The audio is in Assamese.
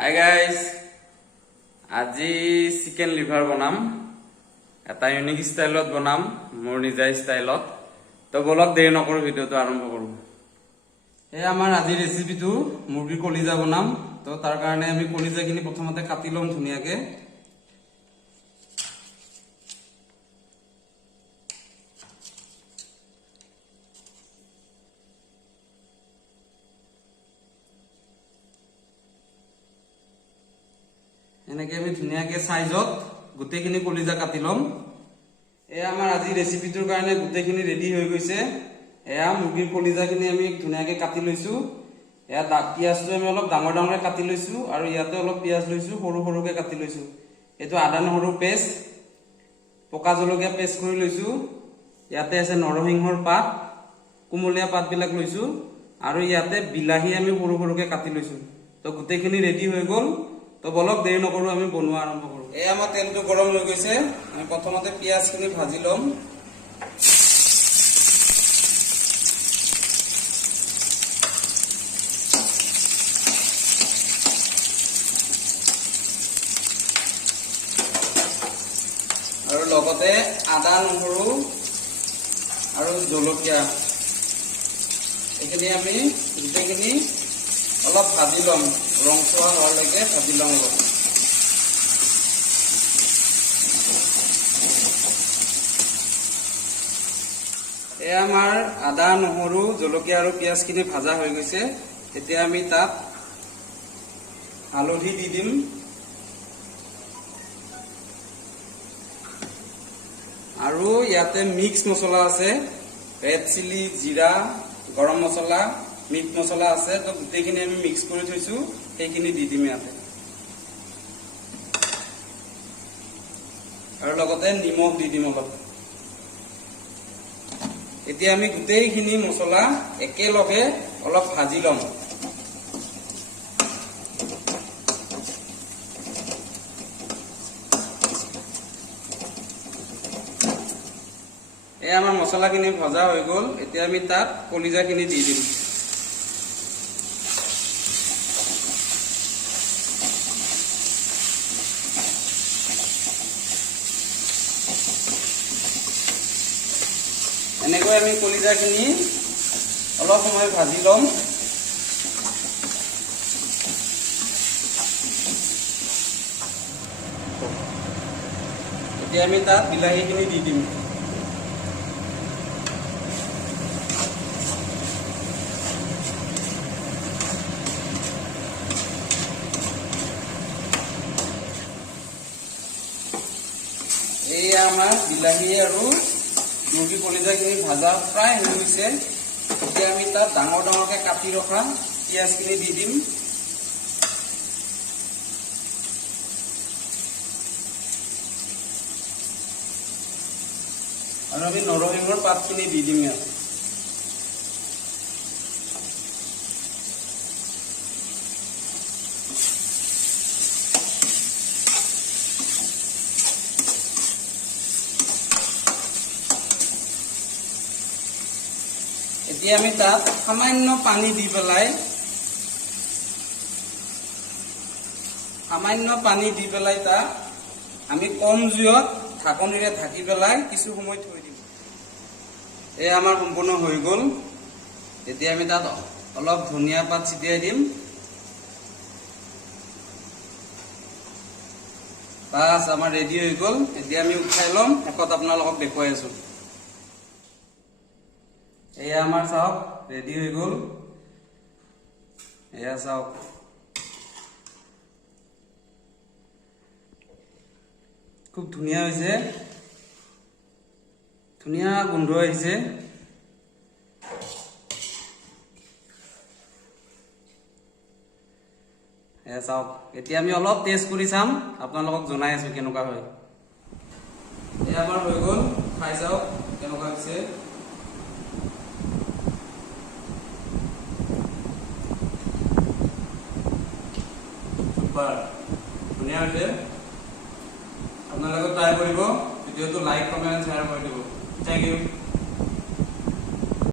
Hi guys, আজি চিকেন লিভাৰ বনাম এটা ইউনিক ষ্টাইলত বনাম মোৰ নিজা ষ্টাইলত তো বলক দেৰি নকৰো ভিডিওটো আৰম্ভ কৰো এই আমাৰ আজি ৰেচিপিটো মুৰ্গী কলিজা বনাম তো তাৰ কাৰণে আমি কলিজাখিনি প্ৰথমতে কাটি লম ধুনিয়াকে এনেকে আমি ধুনিয়াকে সাইজত গুটেখিনি কলিজা কাটি লম এ আমাৰ আজি ৰেচিপিটোৰ কাৰণে গুটেখিনি ৰেডি হৈ গৈছে এয়া মুৰ্গীৰ কলিজাখিনি আমি ধুনিয়াকে কাটি লৈছো এয়া পিয়াজটো আমি অলপ ডাঙৰ ডাঙৰকে কাটি লৈছো আৰু ইয়াতে অলপ পিয়াজ লৈছো সৰু সৰুকে কাটি লৈছো এটো আদা নহৰু পেষ্ট পকা জলকীয়া পেষ্ট কৰি লৈছো ইয়াতে আছে নৰসিংহৰ পাত কুমলীয়া পাত বিলাক লৈছো আৰু ইয়াতে বিলাহী আমি সৰু সৰুকে কাটি লৈছো তো গুটেখিনি ৰেডি হৈ গল তো বলক দেৰি নকৰো আমি বনোৱা আৰম্ভ কৰো এই আমাৰ তেলটো গৰম হৈ গৈছে আমি প্ৰথমতে পিয়াজখিনি ভাজি লম আৰু লগতে আদা নহৰু আৰু জলকীয়া এখিনি আমি গোটেইখিনি অলপ ভাজি লম ৰংচোৱা হোৱালৈকে ভাজি লম এই আমাৰ আদা নহৰু জলকীয়া আৰু পিয়াজখিনি ভাজা হৈ গৈছে এতিয়া আমি তাত হালধি দি দিম আৰু ইয়াতে মিক্স মছলা আছে ৰেড চিলি জিৰা গৰম মছলা মিট মছলা আছে তো গুটেইখিনি আমি মিক্স কৰি থৈছো সেইখিনি দি দিম ইয়াতে আৰু লগতে নিমখ দি দিম অলপ এতিয়া আমি গুটেইখিনি মছলা একেলগে অলপ ভাজি লম এই আমাৰ মছলাখিনি ভজা হৈ গল এতিয়া আমি তাত কলিজাখিনি দি দিম এনেকৈ আমি কলিজাখিনি অলপ সময় ভাজি লম এতিয়া আমি তাত বিলাহীখিনি দি দিম এই আমাৰ বিলাহী আৰু মুৰ্গী কলিজাখিনি ভাজা প্ৰায় হৈ গৈছে এতিয়া আমি তাত ডাঙৰ ডাঙৰকে কাটি ৰখা পিয়াজখিনি দি দিম আৰু আমি নৰসিংহৰ পাতখিনি দি দিম ইয়াত এতিয়া আমি তাত সামান্য পানী দি পেলাই তাত আমি কম জুইত ঢাকনিৰে ঢাকি পেলাই কিছু সময় থৈ দিম এই আমাৰ সম্পূৰ্ণ হৈ গল এতিয়া আমি তাত অলপ ধনিয়া পাত ছিটিয়াই দিম বাস আমাৰ ৰেডি হৈ গল এতিয়া আমি উঠাই লম শেষত আপোনালোকক দেখুৱাই আছো এয়া আমাৰ চাওক ৰেডি হৈ গল এয়া চাওক খুব ধুনীয়া হৈছে ধুনীয়া গোন্ধ আহিছে এয়া চাওক এতিয়া আমি অলপ টেষ্ট কৰি চাম আপোনালোকক জনাই আছো কেনেকুৱা হয় এয়া আমাৰ হৈ গল খাই চাওক কেনেকুৱা হৈছে ধুনীয়া হৈছে আপোনালোকে ট্ৰাই কৰিব ভিডিঅ'টো লাইক কমেণ্ট শ্বেয়াৰ কৰি দিব থেংক ইউ